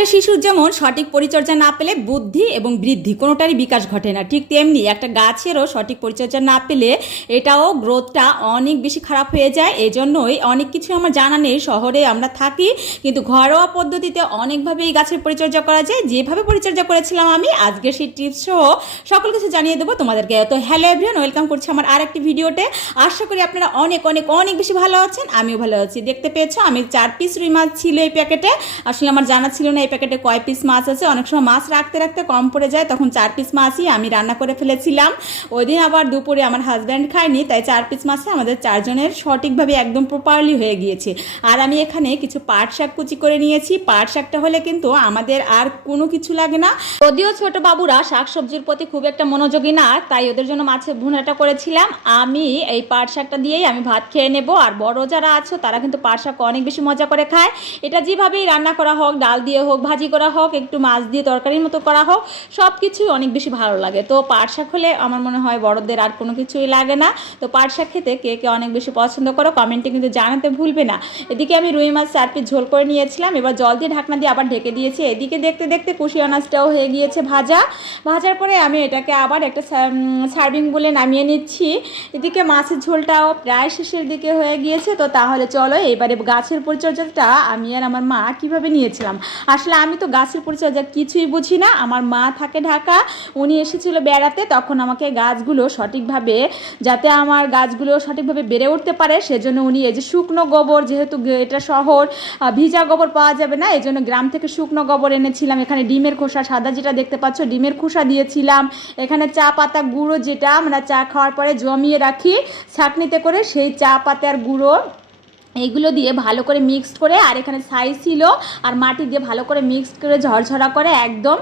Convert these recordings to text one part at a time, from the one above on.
একটা শিশুর যেমন সঠিক পরিচর্যা না পেলে বুদ্ধি এবং বৃদ্ধি কোনোটারই বিকাশ ঘটে না, ঠিক তেমনি একটা গাছেরও সঠিক পরিচর্যা না পেলে এটাও গ্রোথটা অনেক বেশি খারাপ হয়ে যায়। এই জন্যই অনেক কিছু আমার জানা নেই, শহরে আমরা থাকি কিন্তু ঘরোয়া পদ্ধতিতে অনেকভাবে এই গাছের পরিচর্যা করা যায়। যেভাবে পরিচর্যা করেছিলাম আমি আজকে সেই টিপস সহ সকল কিছু জানিয়ে দেবো তোমাদেরকে। তো হ্যালো এভরিওয়ান, ওয়েলকাম করছি আমার আর একটি ভিডিওতে। আশা করি আপনারা অনেক অনেক অনেক বেশি ভালো আছেন, আমিও ভালো আছি। দেখতে পেয়েছো আমি 4 পিস রুই মাছ ছিল এই প্যাকেটে। আসলে আমার জানা ছিল না এই প্যাকেটে কয় পিস মাছ আছে। অনেক সময় মাছ রাখতে রাখতে কম পড়ে যায়, তখন 4 পিস মাছই আমি রান্না করে ফেলেছিলাম। ওই দিন আবার দুপুরে আমার হাজব্যান্ড খায়নি, তাই 4 পিস মাছে আমাদের 4 জনের সঠিকভাবে একদম প্রপারলি হয়ে গিয়েছে। আর আমি এখানে কিছু পাট শাক কুচি করে নিয়েছি। পাট শাকটা হলে কিন্তু আমাদের আর কোনো কিছু লাগে না। যদিও ছোট বাবুরা শাকসবজির প্রতি খুব একটা মনোযোগী না, তাই ওদের জন্য মাছের ভুনাটা করেছিলাম। আমি এই পাট শাকটা দিয়েই আমি ভাত খেয়ে নেব। আর বড় যারা আছো তারা কিন্তু পাট শাক অনেক বেশি মজা করে খায়। এটা যেভাবেই রান্না করা হোক, ডাল দিয়ে হোক, ভাজি করা হোক, একটু মাছ দিয়ে তরকারির মতো করা হোক, সব কিছুই অনেক বেশি ভালো লাগে। তো পাট শাক হলে আমার মনে হয় বড়দের আর কোনো কিছুই লাগে না। তো পাট শাক খেতে কে কে অনেক বেশি পছন্দ করো কমেন্টে কিন্তু জানাতে ভুলবে না। এদিকে আমি রুই মাছ 4 পিস ঝোল করে নিয়েছিলাম, এবার জল দিয়ে ঢাকনা দিয়ে আবার ঢেকে দিয়েছি। এদিকে দেখতে দেখতে কুশি আনাজটাও হয়ে গিয়েছে ভাজার পরে আমি এটাকে আবার একটা সার্ভিং বলে নামিয়ে নিচ্ছি। এদিকে মাছের ঝোলটাও প্রায় শেষের দিকে হয়ে গিয়েছে। তো তাহলে চলো এবারে গাছের পরিচর্যাটা আমি আর আমার মা কিভাবে নিয়েছিলাম। আসলে আমি তো গাছের পরিচর্যা কিছুই বুঝি না। আমার মা থাকে ঢাকা, উনি এসেছিল বেড়াতে, তখন আমাকে গাছগুলো সঠিকভাবে, যাতে আমার গাছগুলো সঠিকভাবে বেড়ে উঠতে পারে সেজন্য উনি এই যে শুকনো গোবর, যেহেতু এটা শহর ভিজা গোবর পাওয়া যাবে না, এই জন্য গ্রাম থেকে শুকনো গোবর এনেছিলাম। এখানে ডিমের খোসা সাদা যেটা দেখতে পাচ্ছ, ডিমের খোসা দিয়েছিলাম। এখানে চা পাতা গুঁড়ো, যেটা আমরা চা খাওয়ার পরে জমিয়ে রাখি ছাঁকনিতে করে, সেই চা পাতার গুঁড়ো এইগুলো দিয়ে ভালো করে মিক্সড করে, আর এখানে ছাই ছিল আর মাটি দিয়ে ভালো করে মিক্সড করে ঝরঝরা করে একদম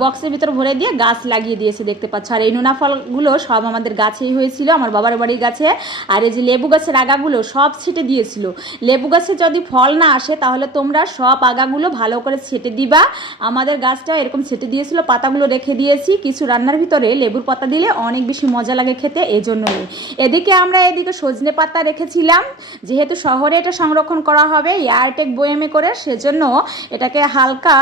বক্সের ভিতর ভরে দিয়ে গাছ লাগিয়ে দিয়েছে দেখতে পাচ্ছ। আর এই নোনা ফলগুলো সব আমাদের গাছেই হয়েছিল, আমার বাবার বাড়ির গাছে। আর এই যে লেবু গাছের আগাগুলো সব ছেটে দিয়েছিল। লেবু গাছে যদি ফল না আসে তাহলে তোমরা সব আগাগুলো ভালো করে ছেটে দিবা। আমাদের গাছটা এরকম ছেটে দিয়েছিল, পাতাগুলো রেখে দিয়েছি। কিছু রান্নার ভিতরে লেবুর পাতা দিলে অনেক বেশি মজা লাগে খেতে, এই জন্যই। এদিকে আমরা এদিকে সজনে পাতা রেখেছিলাম, যেহেতু শহরে এটা সংরক্ষণ করা হবে এয়ারটেক বয়েমে করে, সেজন্য এটাকে হালকা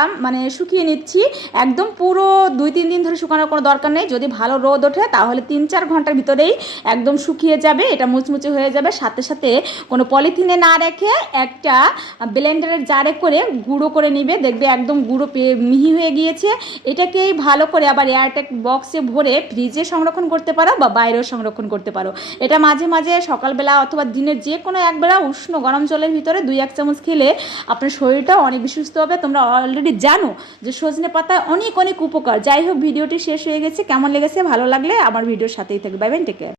শুকিয়ে নিচ্ছি। একদম পুরো 2-3 দিন ধরে শুকানোর কোনো দরকার নেই। যদি ভালো রোদ ওঠে তাহলে 3-4 ঘন্টার ভিতরেই একদম শুকিয়ে যাবে, এটা মুচমুচে হয়ে যাবে। সাথে সাথে কোনো পলিথিনে না রেখে একটা ব্লেন্ডারের জারে করে গুঁড়ো করে নিবে, দেখবে একদম গুঁড়ো মিহি হয়ে গিয়েছে। এটাকেই ভালো করে আবার এয়ারটেক বক্সে ভরে ফ্রিজে সংরক্ষণ করতে পারো বা বাইরেও সংরক্ষণ করতে পারো। এটা মাঝে মাঝে সকালবেলা অথবা দিনের যে কোনো একবেলা উষ্ণ গরম জলের ভিতরে 2-1 চামচ খেলে আপনার শরীরটা অনেক বেশি সুস্থ হবে। তোমরা অলরেডি জানো যে সজনে পাতায় অনেক অনেক উপকার। যাই হোক, ভিডিওটি শেষ হয়ে গেছে। কেমন লেগেছে? ভালো লাগলে আমার ভিডিওর সাথেই থাকবে। Bye bye, take care.